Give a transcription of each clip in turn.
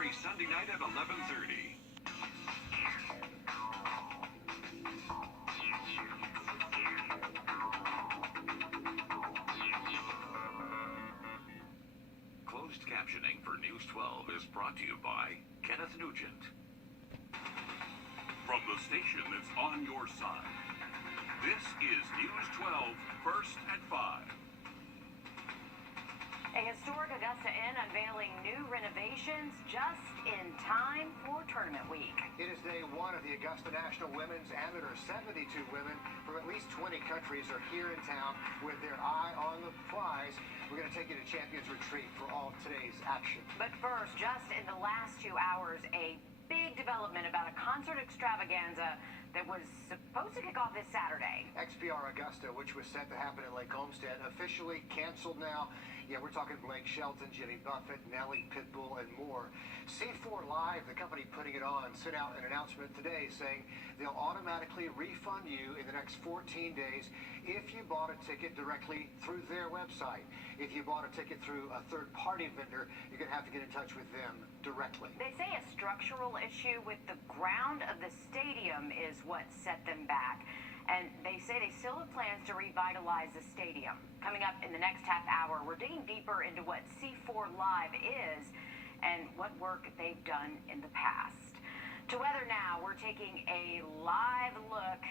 every Sunday night at 11:30. Closed captioning for News 12 is brought to you by Kenneth Nugent. From the station that's on your side, this is News 12, first at 5. A historic Augusta Inn unveiling new renovations just in time for tournament week. It is day one of the Augusta National Women's Amateur. 72 women from at least 20 countries are here in town with their eye on the prize. We're going to take you to Champions Retreat for all today's action. But first, just in the last 2 hours, a big development about a concert extravaganza that was supposed to kick off this Saturday. XPR Augusta, which was set to happen at Lake Homestead, officially canceled now. Yeah, we're talking Blake Shelton, Jimmy Buffett, Nelly, Pitbull, and more. C4 Live, the company putting it on, sent out an announcement today saying they'll automatically refund you in the next 14 days if you bought a ticket directly through their website. If you bought a ticket through a third-party vendor, you're going to have to get in touch with them directly. They say a structural issue with the ground of the stadium is what set them back. And they say they still have plans to revitalize the stadium. Coming up in the next half hour, we're digging deeper into what C4 Live is and what work they've done in the past. To weather now, we're taking a live look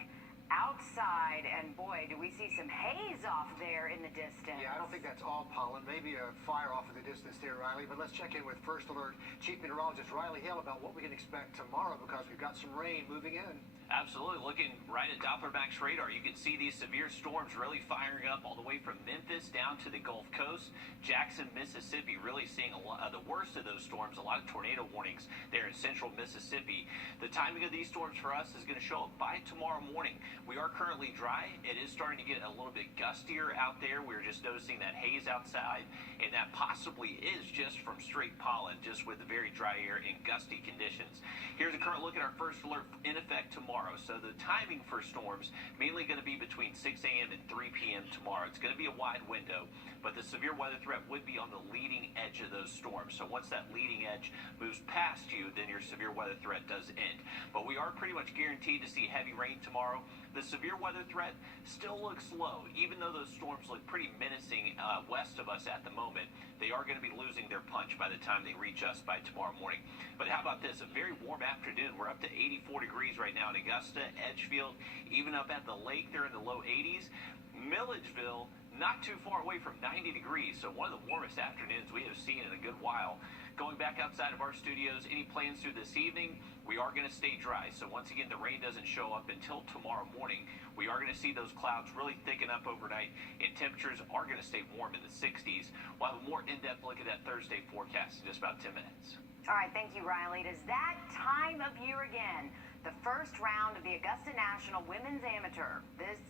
outside, and boy, do we see some haze off there in the distance. Yeah, I don't think that's all pollen. Maybe a fire off in the distance there, Riley. But let's check in with First Alert Chief Meteorologist Riley Hill about what we can expect tomorrow, because we've got some rain moving in. Absolutely. Looking right at Doppler Max radar, you can see these severe storms really firing up all the way from Memphis down to the Gulf Coast. Jackson, Mississippi, really seeing the worst of those storms. A lot of tornado warnings there in central Mississippi. The timing of these storms for us is going to show up by tomorrow morning. We are currently dry. It is starting to get a little bit gustier out there. We're just noticing that haze outside, and that possibly is just from straight pollen, just with the very dry air and gusty conditions. Here's a current look at our first alert in effect tomorrow. So the timing for storms mainly going to be between 6 a.m. and 3 p.m. tomorrow. It's going to be a wide window, but the severe weather threat would be on the leading edge of those storms. So once that leading edge moves past you, then your severe weather threat does end. But we are pretty much guaranteed to see heavy rain tomorrow. The severe weather threat still looks low, even though those storms look pretty menacing west of us at the moment. They are going to be losing their punch by the time they reach us by tomorrow morning. But how about this? A very warm afternoon. We're up to 84 degrees right now in Augusta, Edgefield, even up at the lake. They're in the low 80s. Milledgeville, not too far away from 90 degrees. So one of the warmest afternoons we have seen in a good while. Going back outside of our studios, any plans through this evening? We are going to stay dry. So once again, the rain doesn't show up until tomorrow morning. We are going to see those clouds really thicken up overnight, and temperatures are going to stay warm in the 60s. We'll have a more in-depth look at that Thursday forecast in just about 10 minutes. All right, thank you, Riley. It is that time of year again. The first round of the Augusta National Women's Amateur. This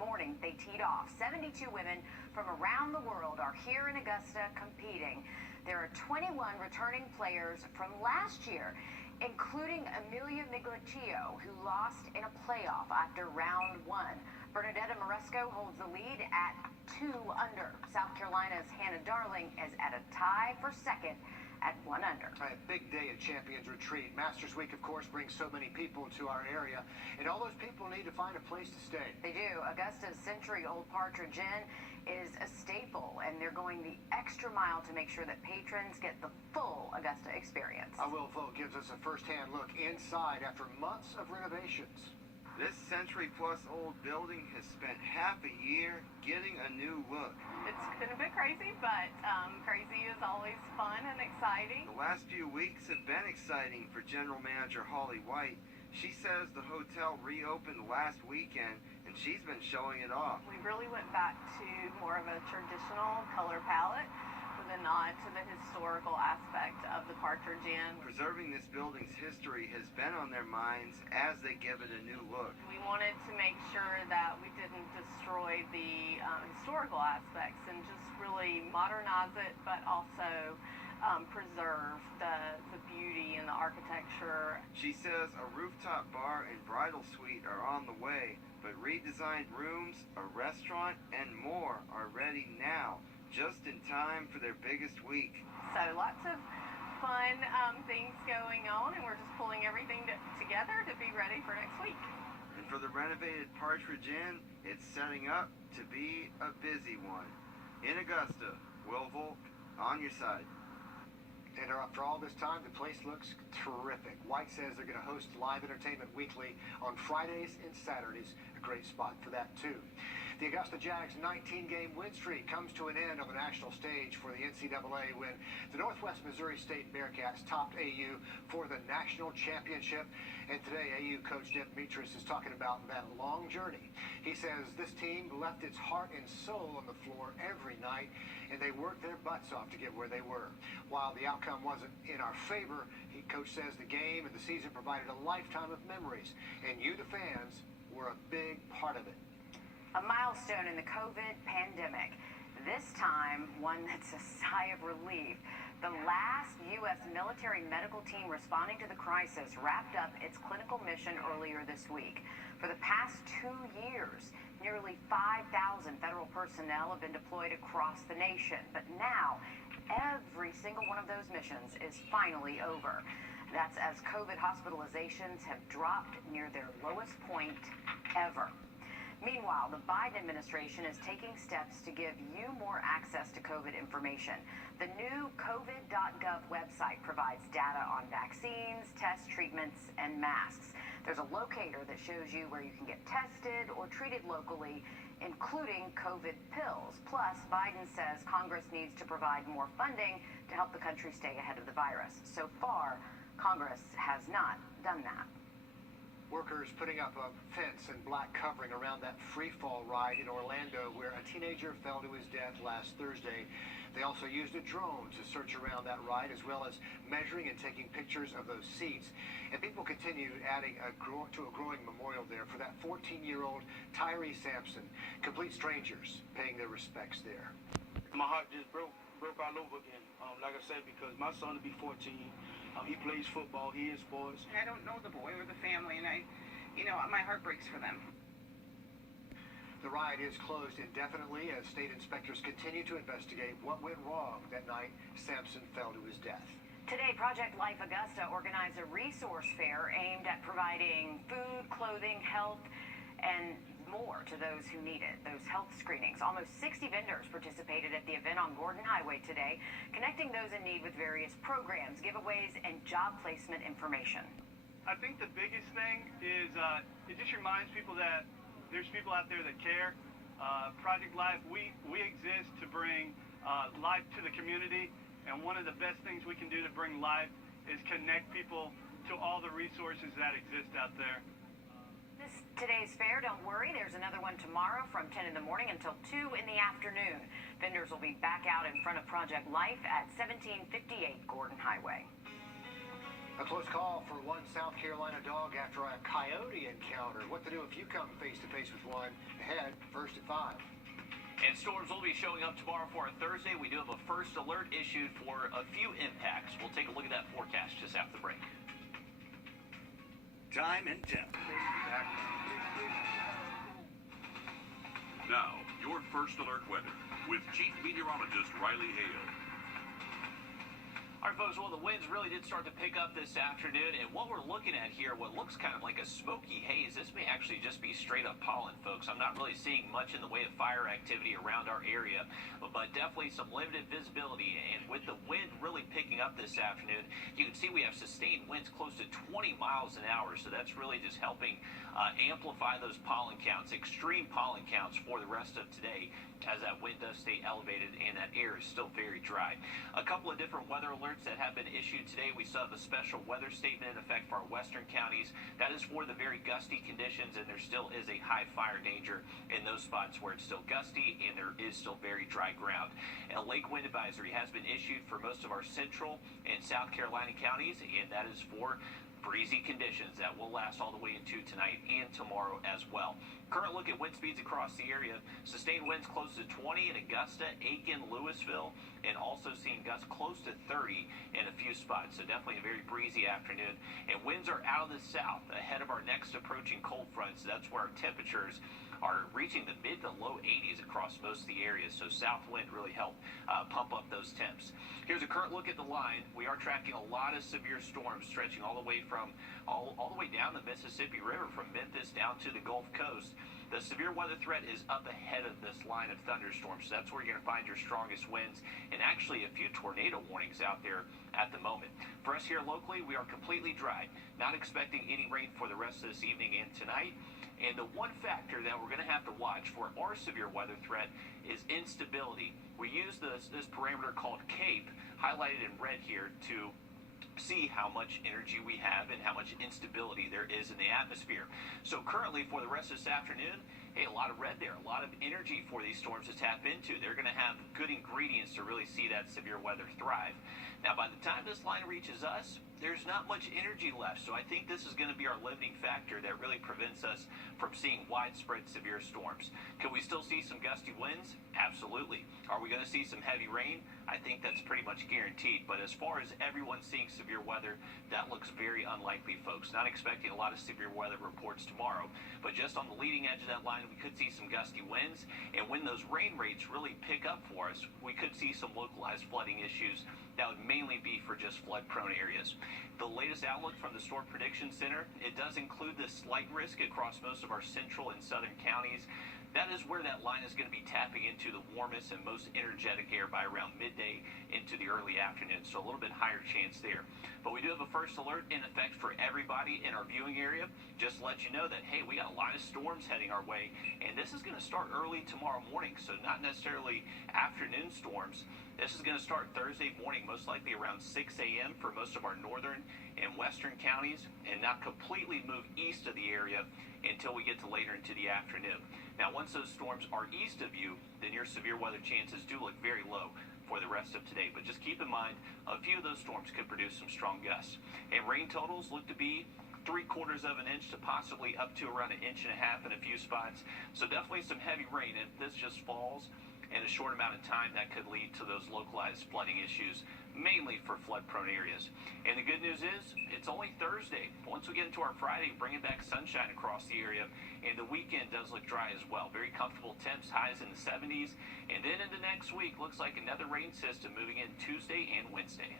morning, they teed off. 72 women from around the world are here in Augusta competing. There are 21 returning players from last year, including Amelia Migliaccio, who lost in a playoff after round one. Bernadetta Moresco holds the lead at 2 under. South Carolina's Hannah Darling is at a tie for second at 1 under. A big day at Champions Retreat. Masters Week, of course, brings so many people to our area, and all those people need to find a place to stay. They do. Augusta's century-old Partridge Inn is a staple, and they're going the extra mile to make sure that patrons get the full Augusta experience. Will Vogt gives us a first-hand look inside after months of renovations. This century-plus-old building has spent half a year getting a new look. It's been a bit crazy, but crazy is always fun and exciting. The last few weeks have been exciting for General Manager Holly White. She says the hotel reopened last weekend, and she's been showing it off. We really went back to more of a traditional color palette with a nod to the historical aspect of the Partridge Inn. Preserving this building's history has been on their minds as they give it a new look. We wanted to make sure that we didn't destroy the historical aspects and just really modernize it, but also preserve the beauty and the architecture. She says a rooftop bar and bridal suite are on the way, but redesigned rooms, a restaurant, and more are ready now, just in time for their biggest week. So lots of fun things going on, and we're just pulling everything together to be ready for next week. And for the renovated Partridge Inn, it's setting up to be a busy one. In Augusta, Will Volk, on your side. And after all this time, the place looks terrific. White says they're going to host live entertainment weekly on Fridays and Saturdays. A great spot for that, too. The Augusta Jags' 19-game win streak comes to an end on the national stage for the NCAA when the Northwest Missouri State Bearcats topped AU for the national championship. And today, AU coach Deb Metris is talking about that long journey. He says this team left its heart and soul on the floor every night, and they worked their butts off to get where they were. While the outcome wasn't in our favor, coach says the game and the season provided a lifetime of memories, and you, the fans, were a big part of it. A milestone in the COVID pandemic. This time, one that's a sigh of relief. The last U.S. military medical team responding to the crisis wrapped up its clinical mission earlier this week. For the past 2 years, nearly 5,000 federal personnel have been deployed across the nation. But now, every single one of those missions is finally over. That's as COVID hospitalizations have dropped near their lowest point ever. Meanwhile, the Biden administration is taking steps to give you more access to COVID information. The new covid.gov website provides data on vaccines, test treatments, and masks. There's a locator that shows you where you can get tested or treated locally, including COVID pills. Plus, Biden says Congress needs to provide more funding to help the country stay ahead of the virus. So far, Congress has not done that. Workers putting up a fence and black covering around that free fall ride in Orlando where a teenager fell to his death last Thursday. They also used a drone to search around that ride, as well as measuring and taking pictures of those seats. And people continued adding to a growing memorial there for that 14-year-old Tyree Sampson. Complete strangers paying their respects there. My heart just broke all over again. Like I said, because my son will be 14. He plays football. He is sports. I don't know the boy or the family, and my heart breaks for them. The ride is closed indefinitely as state inspectors continue to investigate what went wrong that night Sampson fell to his death. Today, Project Life Augusta organized a resource fair aimed at providing food, clothing, health, and more to those who need it, those health screenings. Almost 60 vendors participated at the event on Gordon Highway today, connecting those in need with various programs, giveaways, and job placement information. I think the biggest thing is it just reminds people that there's people out there that care. Project Life, we exist to bring life to the community, and one of the best things we can do to bring life is connect people to all the resources that exist out there. Today's fair, don't worry, there's another one tomorrow from 10 in the morning until 2 in the afternoon. Vendors will be back out in front of Project Life at 1758 Gordon Highway. A close call for one South Carolina dog after a coyote encounter. What to do if you come face-to-face with one? Ahead, first at 5. And storms will be showing up tomorrow for a Thursday. We do have a first alert issued for a few impacts. We'll take a look at that forecast just after the break. Time and temp. Now, your first alert weather with Chief Meteorologist Riley Hale. All right, folks, well, the winds really did start to pick up this afternoon, and what we're looking at here, what looks kind of like a smoky haze, this may actually just be straight-up pollen, folks. I'm not really seeing much in the way of fire activity around our area, but definitely some limited visibility, and with the wind really picking up this afternoon, you can see we have sustained winds close to 20 miles an hour, so that's really just helping amplify those pollen counts, extreme pollen counts for the rest of today, as that wind does stay elevated and that air is still very dry. A couple of different weather alerts that have been issued today. We still have a special weather statement in effect for our western counties. That is for the very gusty conditions, and there still is a high fire danger in those spots where it's still gusty and there is still very dry ground. And a lake wind advisory has been issued for most of our central and South Carolina counties, and that is for breezy conditions that will last all the way into tonight and tomorrow as well. Current look at wind speeds across the area. Sustained winds close to 20 in Augusta, Aiken, Louisville, and also seeing gusts close to 30 in a few spots. So definitely a very breezy afternoon. And winds are out of the south ahead of our next approaching cold front. So that's where our temperatures are reaching the mid to low 80s across most of the areas, so south wind really helped pump up those temps. Here's a current look at the line. We are tracking a lot of severe storms stretching all the way from all the way down the Mississippi River from Memphis down to the Gulf Coast. The severe weather threat is up ahead of this line of thunderstorms, so that's where you're going to find your strongest winds and actually a few tornado warnings out there at the moment. For us here locally, we are completely dry, not expecting any rain for the rest of this evening and tonight. And the one factor that we're going to have to watch for our severe weather threat is instability. We use this parameter called CAPE, highlighted in red here, to see how much energy we have and how much instability there is in the atmosphere. So currently for the rest of this afternoon, hey, a lot of red there, a lot of energy for these storms to tap into. They're going to have good ingredients to really see that severe weather thrive. Now, by the time this line reaches us, there's not much energy left, so I think this is going to be our limiting factor that really prevents us from seeing widespread severe storms. Can we still see some gusty winds? Absolutely. Are we going to see some heavy rain? I think that's pretty much guaranteed, but as far as everyone seeing severe weather, that looks very unlikely, folks. Not expecting a lot of severe weather reports tomorrow, but just on the leading edge of that line, we could see some gusty winds, and when those rain rates really pick up for us, we could see some localized flooding issues that would mainly be for just flood-prone areas. The latest outlook from the Storm Prediction Center, it does include this slight risk across most of our central and southern counties. That is where that line is going to be tapping into the warmest and most energetic air by around midday into the early afternoon, so a little bit higher chance there. But we do have a first alert in effect for everybody in our viewing area. Just to let you know that, hey, we got a lot of storms heading our way, and this is going to start early tomorrow morning, so not necessarily afternoon storms. This is going to start Thursday morning, most likely around 6 a.m. for most of our northern and western counties, and not completely move east of the area until we get to later into the afternoon. Now, once those storms are east of you, then your severe weather chances do look very low for the rest of today. But just keep in mind, a few of those storms could produce some strong gusts. And rain totals look to be 3/4 of an inch to possibly up to around 1.5 inches in a few spots. So definitely some heavy rain. If this just falls in a short amount of time, that could lead to those localized flooding issues, mainly for flood-prone areas. And the good news is, it's only Thursday. Once we get into our Friday, bringing back sunshine across the area, and the weekend does look dry as well. Very comfortable temps, highs in the 70s. And then into next week, looks like another rain system moving in Tuesday and Wednesday.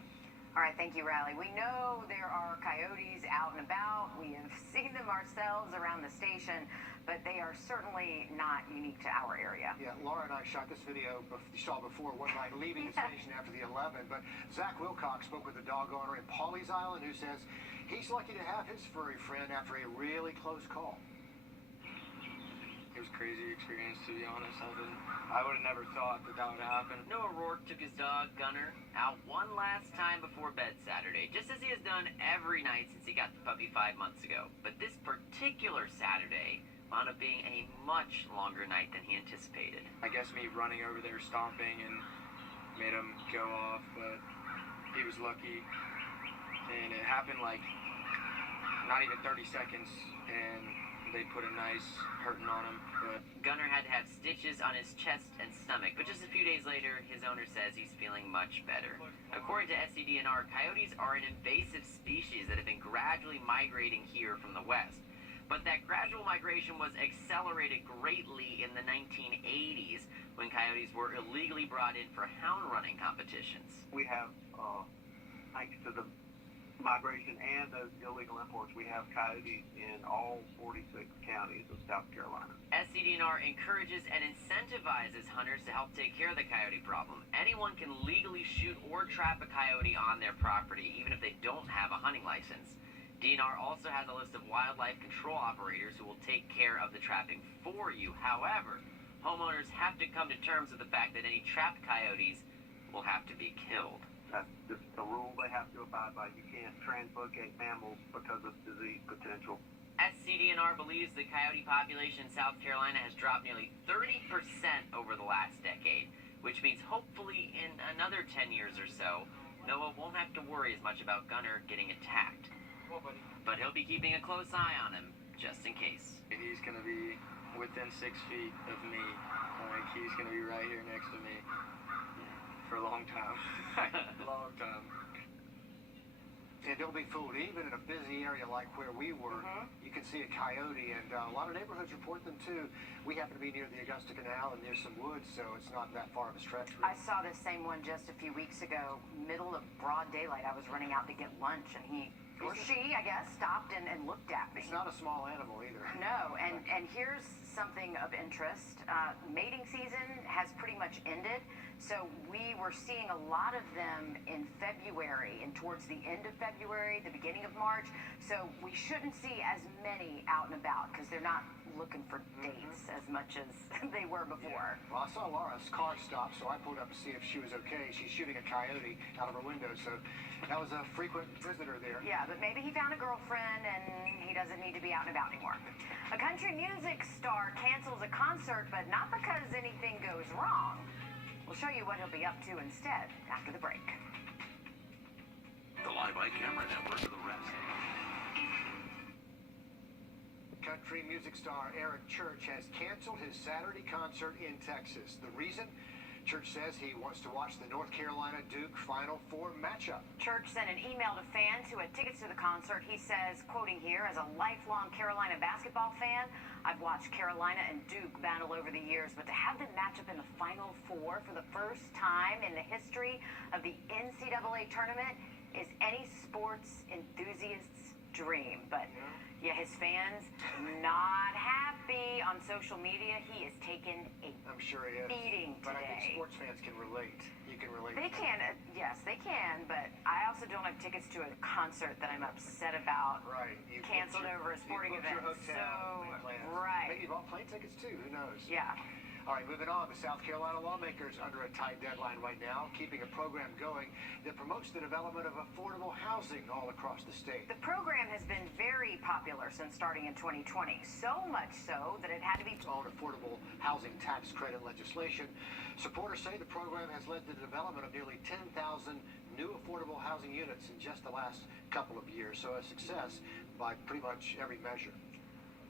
All right, thank you, Riley. We know there are coyotes out and about. We have seen them ourselves around the station, but they are certainly not unique to our area. Yeah, Laura and I shot this video you saw before one night leaving the station after the 11, but Zach Wilcox spoke with the dog owner in Pawleys Island who says he's lucky to have his furry friend after a really close call. It was a crazy experience, to be honest. I would have never thought that would happen. Noah Rourke took his dog, Gunner, out one last time before bed Saturday, just as he has done every night since he got the puppy 5 months ago. But this particular Saturday wound up being a much longer night than he anticipated. I guess me running over there stomping and made him go off, but he was lucky. And it happened like not even 30 seconds, and they put a nice hurting on him. But Gunner had to have stitches on his chest and stomach, but just a few days later, his owner says he's feeling much better. According to SCDNR, coyotes are an invasive species that have been gradually migrating here from the west. But that gradual migration was accelerated greatly in the 1980s when coyotes were illegally brought in for hound running competitions. We have, thanks to the migration and those illegal imports, we have coyotes in all 46 counties of South Carolina. SCDNR encourages and incentivizes hunters to help take care of the coyote problem. Anyone can legally shoot or trap a coyote on their property, even if they don't have a hunting license. DNR also has a list of wildlife control operators who will take care of the trapping for you. However, homeowners have to come to terms with the fact that any trapped coyotes will have to be killed. That's just a rule they have to abide by. You can't translocate mammals because of disease potential. SCDNR believes the coyote population in South Carolina has dropped nearly 30% over the last decade, which means hopefully in another 10 years or so, Noah won't have to worry as much about Gunner getting attacked. But he'll be keeping a close eye on him, just in case. He's going to be within 6 feet of me. Like, he's going to be right here next to me for a long time. Long time. And don't be fooled, even in a busy area like where we were, you can see a coyote, and a lot of neighborhoods report them too. We happen to be near the Augusta Canal and near some woods, so it's not that far of a stretch. I saw this same one just a few weeks ago, middle of broad daylight. I was running out to get lunch, and she, I guess, stopped and looked at me. It's not a small animal either. No, and here's something of interest. Mating season has pretty much ended, so we were seeing a lot of them in February and towards the end of February, the beginning of March, so we shouldn't see as many out and about because they're not looking for dates as much as they were before. Yeah. Well, I saw Laura's car stop, so I pulled up to see if she was okay. She's shooting a coyote out of her window, so that was a frequent visitor there. Yeah, but maybe he found a girlfriend and he doesn't need to be out and about anymore. A country music star cancels a concert, but not because anything goes wrong. We'll show you what he'll be up to instead after the break. The Live by Camera Network for the rest. Country music star Eric Church has canceled his Saturday concert in Texas. The reason? Church says he wants to watch the North Carolina Duke Final Four matchup. Church sent an email to fans who had tickets to the concert. He says, quoting here, as a lifelong Carolina basketball fan, I've watched Carolina and Duke battle over the years, but to have them match up in the Final Four for the first time in the history of the NCAA tournament is any sports enthusiast's dream. But yeah, his fans not happy on social media. He is taken a I'm sure he is. beating today. But I think sports fans can relate. You can relate. They can, yes, they can, but I also don't have tickets to a concert that I'm upset about. Right. You canceled over a sporting event. Right. Maybe you bought plane tickets too. Who knows? Yeah. All right, moving on. The South Carolina lawmakers under a tight deadline right now, keeping a program going that promotes the development of affordable housing all across the state. The program has been very popular since starting in 2020, so much so that it had to be on affordable housing tax credit legislation. Supporters say the program has led to the development of nearly 10,000 new affordable housing units in just the last couple of years, so a success by pretty much every measure.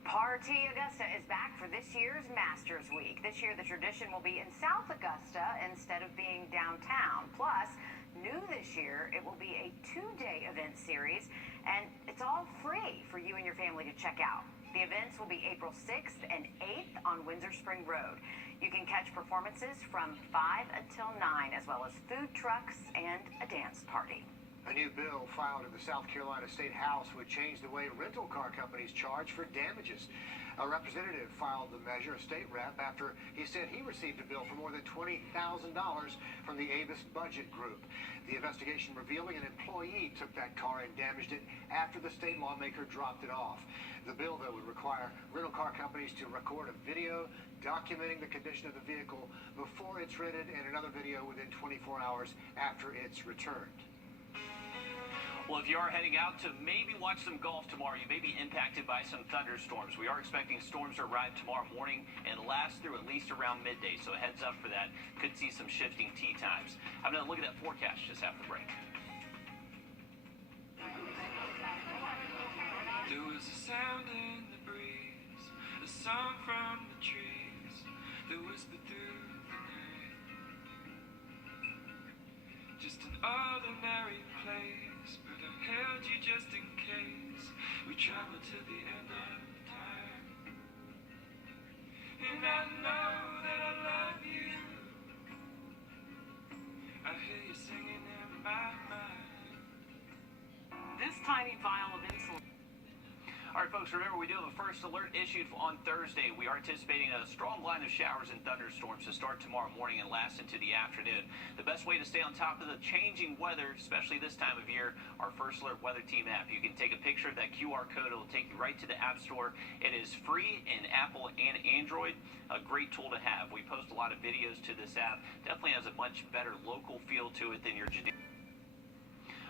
Party Augusta is back for this year's Masters Week. This year, the tradition will be in South Augusta instead of being downtown. Plus, new this year, it will be a 2-day event series, and it's all free for you and your family to check out. The events will be April 6th and 8th on Windsor Spring Road. You can catch performances from 5 until 9, as well as food trucks and a dance party. A new bill filed in the South Carolina State House would change the way rental car companies charge for damages. A representative filed the measure, a state rep, after he said he received a bill for more than $20,000 from the Avis Budget Group. The investigation revealing an employee took that car and damaged it after the state lawmaker dropped it off. The bill, though, would require rental car companies to record a video documenting the condition of the vehicle before it's rented and another video within 24 hours after it's returned. Well, if you are heading out to maybe watch some golf tomorrow, you may be impacted by some thunderstorms. We are expecting storms to arrive tomorrow morning and last through at least around midday, so a heads up for that. Could see some shifting tee times. I'm going to look at that forecast just after the break. There was a sound in the breeze, a song from the trees that whispered through the night. Just an ordinary place, but I held you just in case we travel to the end of time. And I know that I love you. I hear you singing in my mind. This tiny vial of insulin. All right, folks, remember we do have a first alert issued on Thursday. We are anticipating a strong line of showers and thunderstorms to start tomorrow morning and last into the afternoon. The best way to stay on top of the changing weather, especially this time of year, our First Alert Weather Team app. You can take a picture of that QR code. It will take you right to the App Store. It is free in Apple and Android. A great tool to have. We post a lot of videos to this app. Definitely has a much better local feel to it than your generic.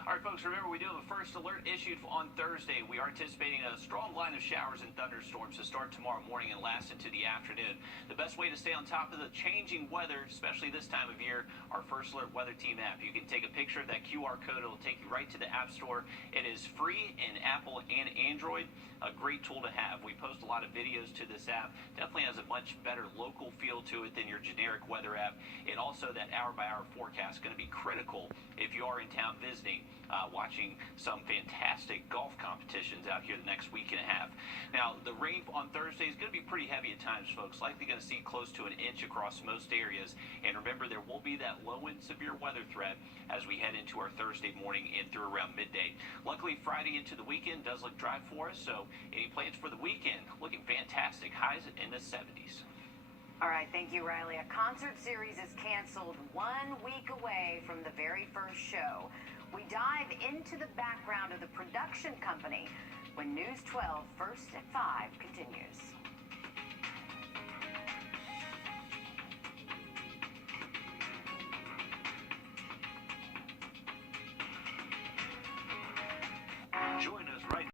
All right, folks, remember we do have a first alert issued on Thursday. We are anticipating a strong line of showers and thunderstorms to start tomorrow morning and last into the afternoon. The best way to stay on top of the changing weather, especially this time of year, our First Alert Weather Team app. You can take a picture of that QR code. It will take you right to the App Store. It is free in Apple and Android. A great tool to have. We post a lot of videos to this app. Definitely has a much better local feel to it than your generic weather app. And also that hour-by-hour forecast is going to be critical if you are in town visiting. watching some fantastic golf competitions out here the next week and a half. Now, the rain on Thursday is going to be pretty heavy at times, folks. Likely going to see close to an inch across most areas. And remember, there will be that low and severe weather threat as we head into our Thursday morning and through around midday. Luckily, Friday into the weekend does look dry for us, so any plans for the weekend looking fantastic. Highs in the 70s. All right, thank you, Riley. A concert series is canceled 1 week away from the very first show. We dive into the background of the production company when News 12 First at 5 continues.